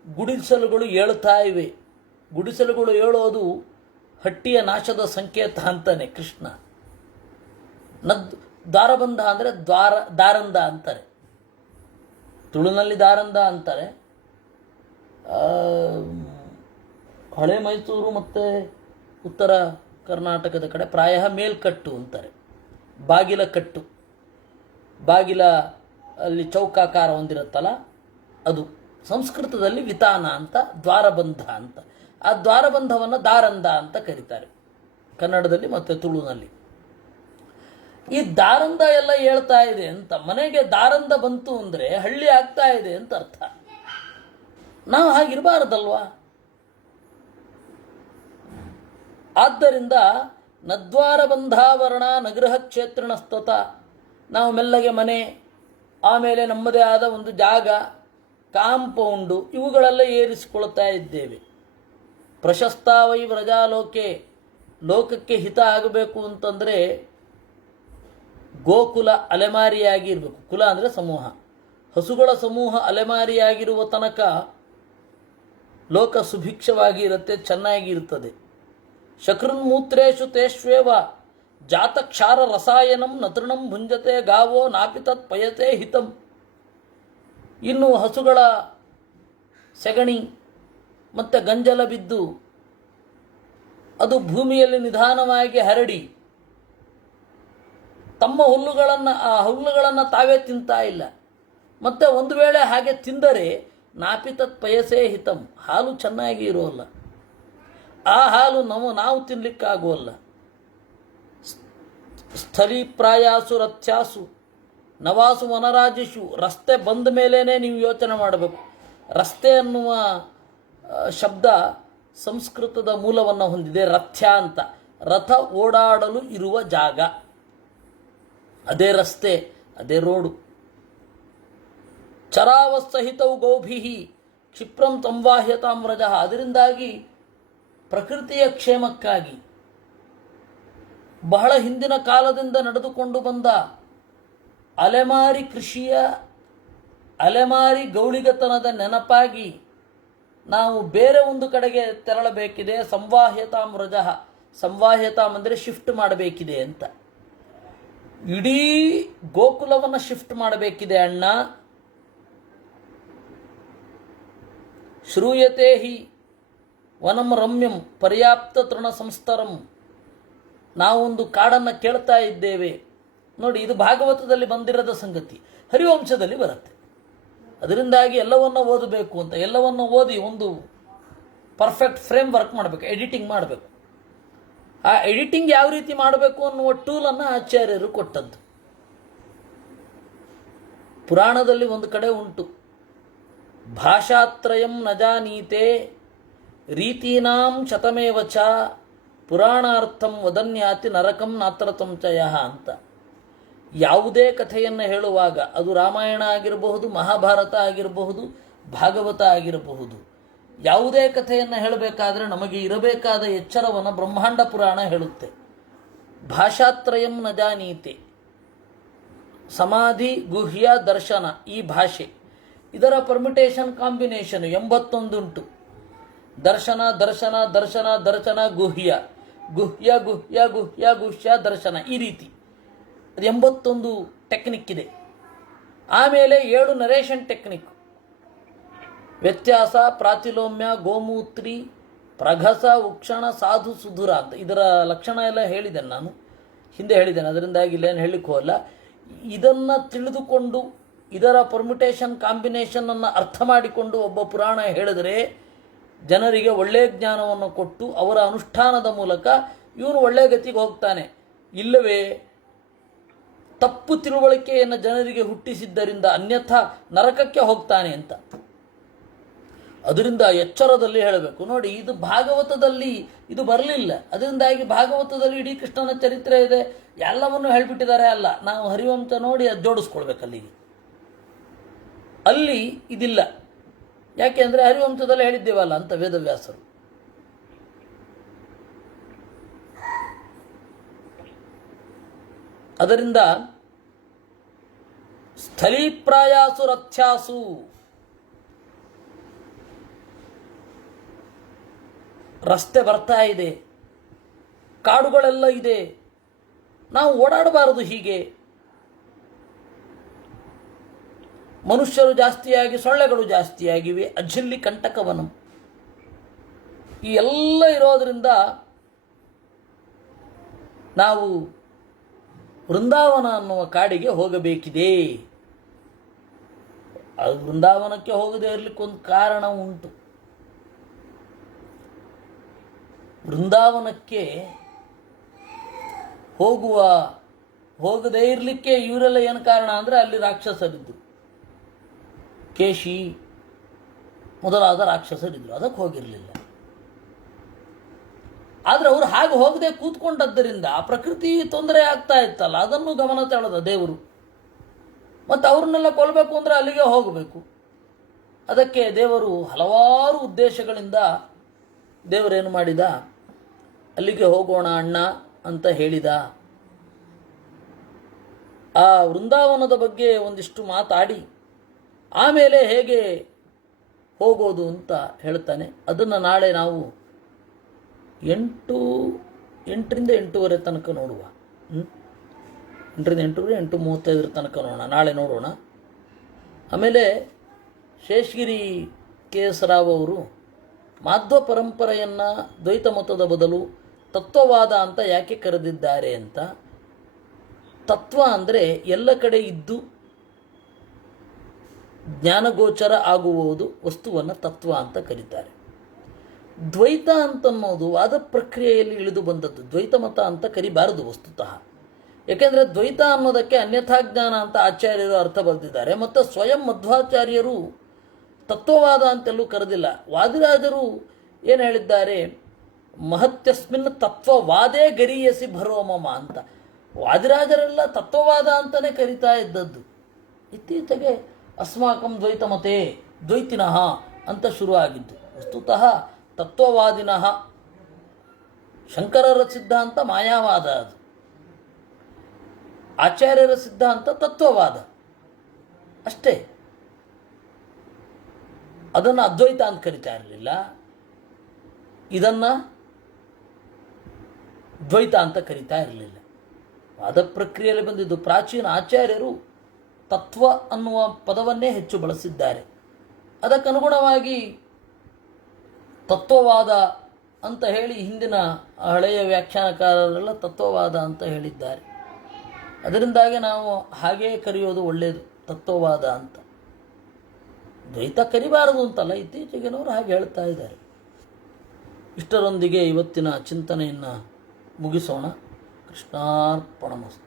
ಗುಡಿಸಲುಗಳು ಏಳುತ್ತಾ ಇವೆ. ಗುಡಿಸಲುಗಳು ಏಳೋದು ಹಟ್ಟಿಯ ನಾಶದ ಸಂಕೇತ ಅಂತಾನೆ ಕೃಷ್ಣ. ದ್ವಾರಬಂಧ ಅಂದರೆ ದಾರಂದ ಅಂತಾರೆ. ತುಳುನಲ್ಲಿ ದಾರಂದ ಅಂತಾರೆ. ಹಳೆ ಮೈಸೂರು ಮತ್ತು ಉತ್ತರ ಕರ್ನಾಟಕದ ಕಡೆ ಪ್ರಾಯ ಮೇಲ್ಕಟ್ಟು ಅಂತಾರೆ. ಬಾಗಿಲ ಕಟ್ಟು, ಬಾಗಿಲ ಅಲ್ಲಿ ಚೌಕಾಕಾರ ಹೊಂದಿರುತ್ತಲ್ಲ ಅದು. ಸಂಸ್ಕೃತದಲ್ಲಿ ವಿತಾನ ಅಂತ, ದ್ವಾರಬಂಧ ಅಂತ. ಆ ದ್ವಾರಬಂಧವನ್ನು ದಾರಂದ ಅಂತ ಕರೀತಾರೆ ಕನ್ನಡದಲ್ಲಿ ಮತ್ತು ತುಳುನಲ್ಲಿ. ಈ ದಾರಂದ ಎಲ್ಲ ಹೇಳ್ತಾ ಇದೆ ಅಂತ, ಮನೆಗೆ ದಾರಂದ ಬಂತು ಅಂದರೆ ಹಳ್ಳಿ ಆಗ್ತಾ ಇದೆ ಅಂತ ಅರ್ಥ. ನಾವು ಹಾಗಿರಬಾರದಲ್ವಾ? ಆದ್ದರಿಂದ ನದ್ವಾರ ಬಂಧಾವರಣ ನಗೃಹ ಕ್ಷೇತ್ರಿಣಸ್ತತ. ನಾವು ಮೆಲ್ಲಗೆ ಮನೆ, ಆಮೇಲೆ ನಮ್ಮದೇ ಆದ ಒಂದು ಜಾಗ, ಕಾಂಪೌಂಡು, ಇವುಗಳೆಲ್ಲ ಏರಿಸಿಕೊಳ್ತಾ ಇದ್ದೇವೆ. ಪ್ರಶಸ್ತಾವೈ ವ್ರಜಾಲೋಕೆ. ಲೋಕಕ್ಕೆ ಹಿತ ಆಗಬೇಕು ಅಂತಂದರೆ ಗೋಕುಲ ಅಲೆಮಾರಿಯಾಗಿ ಇರಬೇಕು. ಕುಲ ಅಂದರೆ ಸಮೂಹ. ಹಸುಗಳ ಸಮೂಹ ಅಲೆಮಾರಿಯಾಗಿರುವ ತನಕ ಲೋಕ ಸುಭಿಕ್ಷವಾಗಿ ಇರುತ್ತೆ, ಚೆನ್ನಾಗಿ ಇರುತ್ತದೆ. ಶಕೃನ್ಮೂತ್ರೇಶು ತೇಷ್ವೇವ ಜಾತಕ್ಷಾರ ರಸಾಯನಂ ನತೃಣಂ ಭುಂಜತೆ ಗಾವೋ ನಾಪಿತತ್ ಪಯತೆ ಹಿತಂ. ಇನ್ನು ಹಸುಗಳ ಸೆಗಣಿ ಮತ್ತು ಗಂಜಲ ಬಿದ್ದು ಅದು ಭೂಮಿಯಲ್ಲಿ ನಿಧಾನವಾಗಿ ಹರಡಿ ತಮ್ಮ ಹುಲ್ಲುಗಳನ್ನು ತಾವೇ ತಿಂತಾ ಇಲ್ಲ. ಮತ್ತು ಒಂದು ವೇಳೆ ಹಾಗೆ ತಿಂದರೆ ನಾಪಿತತ್ ಪಯಸೇ ಹಿತಂ. ಹಾಲು ಚೆನ್ನಾಗಿ ಇರೋಲ್ಲ. ಆ ಹಾಲು ನಾವು ತಿನ್ನಲಿಕ್ಕಾಗೋಲ್ಲ. ಸ್ಥಳೀ ಪ್ರಾಯಾಸು ರಥ್ಯಾಸು ನವಾಸು ವನರಾಜಿಷು. ರಸ್ತೆ ಬಂದ ಮೇಲೇ ನೀವು ಯೋಚನೆ ಮಾಡಬೇಕು. ರಸ್ತೆ ಅನ್ನುವ ಶಬ್ದ ಸಂಸ್ಕೃತದ ಮೂಲವನ್ನು ಹೊಂದಿದೆ. ರಥ್ಯ ಅಂತ. ರಥ ಓಡಾಡಲು ಇರುವ ಜಾಗ, ಅದೇ ರಸ್ತೆ, ಅದೇ ರೋಡು. ಚರಾವತ್ಸಹಿತವು ಗೌಭಿಹಿ ಕ್ಷಿಪ್ರಂ ಸಂವಾಹ್ಯತಾಂ ವ್ರಜಃ. ಅದರಿಂದಾಗಿ ಪ್ರಕೃತಿಯ ಕ್ಷೇಮಕ್ಕಾಗಿ ಬಹಳ ಹಿಂದಿನ ಕಾಲದಿಂದ ನಡೆದುಕೊಂಡು ಬಂದ ಅಲೆಮಾರಿ ಕೃಷಿಯ ಅಲೆಮಾರಿ ಗೌಳಿಗತನದ ನೆನಪಾಗಿ ನಾವು ಬೇರೆ ಒಂದು ಕಡೆಗೆ ತೆರಳಬೇಕಿದೆ. ಸಂವಾಹ್ಯತಾಂ ವ್ರಜಃ. ಸಂವಾಹ್ಯತಾಂ ಅಂದರೆ ಶಿಫ್ಟ್ ಮಾಡಬೇಕಿದೆ ಅಂತ. ಇಡೀ ಗೋಕುಲವನ್ನು ಶಿಫ್ಟ್ ಮಾಡಬೇಕಿದೆ ಅಣ್ಣ. ಶ್ರೂಯತೆ ಹಿ ವನಂ ರಮ್ಯಂ ಪರ್ಯಾಪ್ತ ತೃಣ ಸಂಸ್ತರಂ. ನಾವೊಂದು ಕಾಡನ್ನು ಕೇಳ್ತಾ ಇದ್ದೇವೆ. ನೋಡಿ, ಇದು ಭಾಗವತದಲ್ಲಿ ಬಂದಿರದ ಸಂಗತಿ, ಹರಿವಂಶದಲ್ಲಿ ಬರುತ್ತೆ. ಅದರಿಂದಾಗಿ ಎಲ್ಲವನ್ನು ಓದಬೇಕು ಅಂತ, ಎಲ್ಲವನ್ನು ಓದಿ ಒಂದು ಪರ್ಫೆಕ್ಟ್ ಫ್ರೇಮ್ ವರ್ಕ್ ಮಾಡಬೇಕು, ಎಡಿಟಿಂಗ್ ಮಾಡಬೇಕು. ಆ ಎಡಿಟಿಂಗ್ ಯಾವ ರೀತಿ ಮಾಡಬೇಕು ಅನ್ನುವ ಟೂಲನ್ನು ಆಚಾರ್ಯರು ಕೊಟ್ಟದ್ದು. ಪುರಾಣದಲ್ಲಿ ಒಂದು ಕಡೆ ಉಂಟು, ಭಾಷಾತ್ರಯಂ ನ ಜಾನೀತೆ ರೀತೀನಾಂ ಶತಮೇವ ಚ ಪುರಾಣಾರ್ಥಂ ವದನ್ಯಾತಿ ನರಕಂ ನಾತ್ರ ಸಂಚಯ ಅಂತ. ಯಾವುದೇ ಕಥೆಯನ್ನು ಹೇಳುವಾಗ ಅದು ರಾಮಾಯಣ ಆಗಿರಬಹುದು, ಮಹಾಭಾರತ ಆಗಿರಬಹುದು, ಭಾಗವತ ಆಗಿರಬಹುದು, ಯಾವುದೇ ಕಥೆಯನ್ನು ಹೇಳಬೇಕಾದ್ರೆ ನಮಗೆ ಇರಬೇಕಾದ ಎಚ್ಚರವನ್ನು ಬ್ರಹ್ಮಾಂಡ ಪುರಾಣ ಹೇಳುತ್ತೆ. ಭಾಷಾತ್ರಯಂ ನ ಜಾನೀತೆ. ಸಮಾಧಿ, ಗುಹ್ಯ, ದರ್ಶನ, ಈ ಭಾಷೆ ಇದರ ಪರ್ಮಿಟೇಷನ್ ಕಾಂಬಿನೇಷನ್ 81 ಉಂಟು. ದರ್ಶನ ದರ್ಶನ ದರ್ಶನ ದರ್ಶನ ಗುಹ್ಯ ಗುಹ್ಯ ಗುಹ್ಯ ಗುಹ್ಯ ಗುಹ್ಯ ದರ್ಶನ, ಈ ರೀತಿ ಅದು 81 ಟೆಕ್ನಿಕ್ ಇದೆ. ಆಮೇಲೆ 7 ನರೇಷನ್ ಟೆಕ್ನಿಕ್: ವ್ಯತ್ಯಾಸ, ಪ್ರಾತಿಲೋಮ್ಯ, ಗೋಮೂತ್ರಿ, ಪ್ರಘಸ, ಉಕ್ಷಣ, ಸಾಧು, ಸುಧುರ ಅಂತ. ಇದರ ಲಕ್ಷಣ ಎಲ್ಲ ಹೇಳಿದ್ದೇನೆ, ನಾನು ಹಿಂದೆ ಹೇಳಿದ್ದೇನೆ, ಅದರಿಂದಾಗಿ ಇಲ್ಲೇನು ಹೇಳಲಿಕ್ಕೆ ಹೋಗಲ್ಲ. ಇದನ್ನು ತಿಳಿದುಕೊಂಡು ಇದರ ಪರ್ಮಿಟೇಷನ್ ಕಾಂಬಿನೇಷನನ್ನು ಅರ್ಥ ಮಾಡಿಕೊಂಡು ಒಬ್ಬ ಪುರಾಣ ಹೇಳಿದರೆ ಜನರಿಗೆ ಒಳ್ಳೆಯ ಜ್ಞಾನವನ್ನು ಕೊಟ್ಟು ಅವರ ಅನುಷ್ಠಾನದ ಮೂಲಕ ಇವನು ಒಳ್ಳೆಯ ಗತಿಗೆ ಹೋಗ್ತಾನೆ. ಇಲ್ಲವೇ ತಪ್ಪು ತಿಳುವಳಿಕೆಯನ್ನು ಜನರಿಗೆ ಹುಟ್ಟಿಸಿದ್ದರಿಂದ ಅನ್ಯಥಾ ನರಕಕ್ಕೆ ಹೋಗ್ತಾನೆ ಅಂತ. ಅದರಿಂದ ಎಚ್ಚರದಲ್ಲಿ ಹೇಳಬೇಕು. ನೋಡಿ, ಇದು ಭಾಗವತದಲ್ಲಿ ಇದು ಬರಲಿಲ್ಲ, ಅದರಿಂದಾಗಿ ಭಾಗವತದಲ್ಲಿ ಇಡೀ ಕೃಷ್ಣನ ಚರಿತ್ರೆ ಇದೆ, ಎಲ್ಲವನ್ನೂ ಹೇಳಿಬಿಟ್ಟಿದ್ದಾರೆ. ಅಲ್ಲ, ನಾವು ಹರಿವಂಶ ನೋಡಿ ಅದು ಜೋಡಿಸ್ಕೊಳ್ಬೇಕು ಅಲ್ಲಿಗೆ. ಅಲ್ಲಿ ಇದಿಲ್ಲ. ಯಾಕೆ ಅಂದರೆ ಹರಿವಂಶದಲ್ಲಿ ಹೇಳಿದ್ದೇವಲ್ಲ ಅಂತ ವೇದವ್ಯಾಸರು. ಅದರಿಂದ ಸ್ಥಳೀಪ್ರಾಯಾಸು ರಥ್ಯಾಸು, ರಸ್ತೆ ಬರ್ತಾ ಇದೆ, ಕಾಡುಗಳೆಲ್ಲ ಇದೆ, ನಾವು ಓಡಾಡಬಾರದು. ಹೀಗೆ ಮನುಷ್ಯರು ಜಾಸ್ತಿಯಾಗಿ ಸೊಳ್ಳೆಗಳು ಜಾಸ್ತಿಯಾಗಿವೆ, ಅಜ್ಜಿಲ್ಲಿ ಕಂಟಕವನ, ಈ ಎಲ್ಲ ಇರೋದರಿಂದ ನಾವು ವೃಂದಾವನ ಅನ್ನುವ ಕಾಡಿಗೆ ಹೋಗಬೇಕಿದೆ. ಅದು ವೃಂದಾವನಕ್ಕೆ ಹೋಗದೇ ಇರಲಿಕ್ಕೊಂದು ಕಾರಣ ಉಂಟು. ವೃಂದಾವನಕ್ಕೆ ಹೋಗದೇ ಇರಲಿಕ್ಕೆ ಇವರೆಲ್ಲ ಏನು ಕಾರಣ ಅಂದರೆ ಅಲ್ಲಿ ರಾಕ್ಷಸರಿದ್ದರು, ಕೇಶಿ ಮೊದಲಾದ ರಾಕ್ಷಸರಿದ್ದರು, ಅದಕ್ಕೆ ಹೋಗಿರಲಿಲ್ಲ. ಆದರೆ ಅವರು ಹಾಗೆ ಹೋಗದೆ ಕೂತ್ಕೊಂಡದ್ದರಿಂದ ಆ ಪ್ರಕೃತಿ ತೊಂದರೆ ಆಗ್ತಾ ಇತ್ತಲ್ಲ, ಅದನ್ನು ಗಮನ ತಳೆದ ದೇವರು. ಮತ್ತು ಅವ್ರನ್ನೆಲ್ಲ ಕೊಲ್ಲಬೇಕು ಅಂದರೆ ಅಲ್ಲಿಗೆ ಹೋಗಬೇಕು. ಅದಕ್ಕೆ ದೇವರು ಹಲವಾರು ಉದ್ದೇಶಗಳಿಂದ ದೇವರೇನು ಮಾಡಿದ, ಅಲ್ಲಿಗೆ ಹೋಗೋಣ ಅಣ್ಣ ಅಂತ ಹೇಳಿದ. ಆ ವೃಂದಾವನದ ಬಗ್ಗೆ ಒಂದಿಷ್ಟು ಮಾತಾಡಿ ಆಮೇಲೆ ಹೇಗೆ ಹೋಗೋದು ಅಂತ ಹೇಳ್ತಾನೆ. ಅದನ್ನು ನಾಳೆ ನಾವು 8ರಿಂದ 8:30 ತನಕ ನೋಡುವ. 8ರಿಂದ 8:30, 8:35 ತನಕ ನೋಡೋಣ, ನಾಳೆ ನೋಡೋಣ. ಆಮೇಲೆ ಶೇಷಗಿರಿ KS ರಾವ್ ಅವರು ಮಾಧ್ವ ಪರಂಪರೆಯನ್ನು ದ್ವೈತ ಮತದ ಬದಲು ತತ್ವವಾದ ಅಂತ ಯಾಕೆ ಕರೆದಿದ್ದಾರೆ ಅಂತ. ತತ್ವ ಅಂದರೆ ಎಲ್ಲ ಕಡೆ ಇದ್ದು ಜ್ಞಾನಗೋಚರ ಆಗುವುದು ವಸ್ತುವನ್ನು ತತ್ವ ಅಂತ ಕರೀತಾರೆ. ದ್ವೈತ ಅಂತನ್ನೋದು ವಾದ ಪ್ರಕ್ರಿಯೆಯಲ್ಲಿ ಇಳಿದು ಬಂದದ್ದು. ದ್ವೈತ ಮತ ಅಂತ ಕರಿಬಾರದು ವಸ್ತುತಃ. ಯಾಕೆಂದರೆ ದ್ವೈತ ಅನ್ನೋದಕ್ಕೆ ಅನ್ಯಥಾ ಜ್ಞಾನ ಅಂತ ಆಚಾರ್ಯರು ಅರ್ಥ ಬರೆದಿದ್ದಾರೆ. ಮತ್ತು ಸ್ವಯಂ ಮಧ್ವಾಚಾರ್ಯರು ತತ್ವವಾದ ಅಂತೆಲ್ಲೂ ಕರೆದಿಲ್ಲ. ವಾದಿರಾಜರು ಏನು ಹೇಳಿದ್ದಾರೆ, ಮಹತ್ಯಸ್ಮಿನ್ ತತ್ವವಾದೇ ಗರೀಯಸಿ ಭರೋಮಮ ಅಂತ. ವಾದಿರಾಜರೆಲ್ಲ ತತ್ವವಾದ ಅಂತಲೇ ಕರಿತಾ ಇದ್ದದ್ದು. ಇತ್ತೀಚೆಗೆ ಅಸ್ಮಾಕಂ ದ್ವೈತ ಮತೆ ದ್ವೈತಿನಃ ಅಂತ ಶುರುವಾಗಿದ್ದು. ವಸ್ತುತಃ ತತ್ವವಾದಿನಃ. ಶಂಕರರ ಸಿದ್ಧಾಂತ ಮಾಯಾವಾದ, ಅದು ಆಚಾರ್ಯರ ಸಿದ್ಧಾಂತ ತತ್ವವಾದ ಅಷ್ಟೇ. ಅದನ್ನು ಅದ್ವೈತ ಅಂತ ಕರಿತಾ ಇರಲಿಲ್ಲ, ಇದನ್ನು ದ್ವೈತ ಅಂತ ಕರಿತಾ ಇರಲಿಲ್ಲ. ವಾದ ಪ್ರಕ್ರಿಯೆಯಲ್ಲಿ ಬಂದಿದ್ದು. ಪ್ರಾಚೀನ ಆಚಾರ್ಯರು ತತ್ವ ಅನ್ನುವ ಪದವನ್ನೇ ಹೆಚ್ಚು ಬಳಸಿದ್ದಾರೆ. ಅದಕ್ಕನುಗುಣವಾಗಿ ತತ್ವವಾದ ಅಂತ ಹೇಳಿ ಹಿಂದಿನ ಹಳೆಯ ವ್ಯಾಖ್ಯಾನಕಾರರೆಲ್ಲ ತತ್ವವಾದ ಅಂತ ಹೇಳಿದ್ದಾರೆ. ಅದರಿಂದಾಗಿ ನಾವು ಹಾಗೇ ಕರೆಯೋದು ಒಳ್ಳೆಯದು, ತತ್ವವಾದ ಅಂತ. ದ್ವೈತ ಕರಿಬಾರದು ಅಂತಲ್ಲ, ಇತ್ತೀಚೆಗಿನವರು ಹಾಗೆ ಹೇಳ್ತಾ ಇದ್ದಾರೆ. ಇಷ್ಟರೊಂದಿಗೆ ಇವತ್ತಿನ ಚಿಂತನೆಯನ್ನು ಮುಗಿಸೋಣ. ಕೃಷ್ಣಾರ್ಪಣಮಸ್ತು.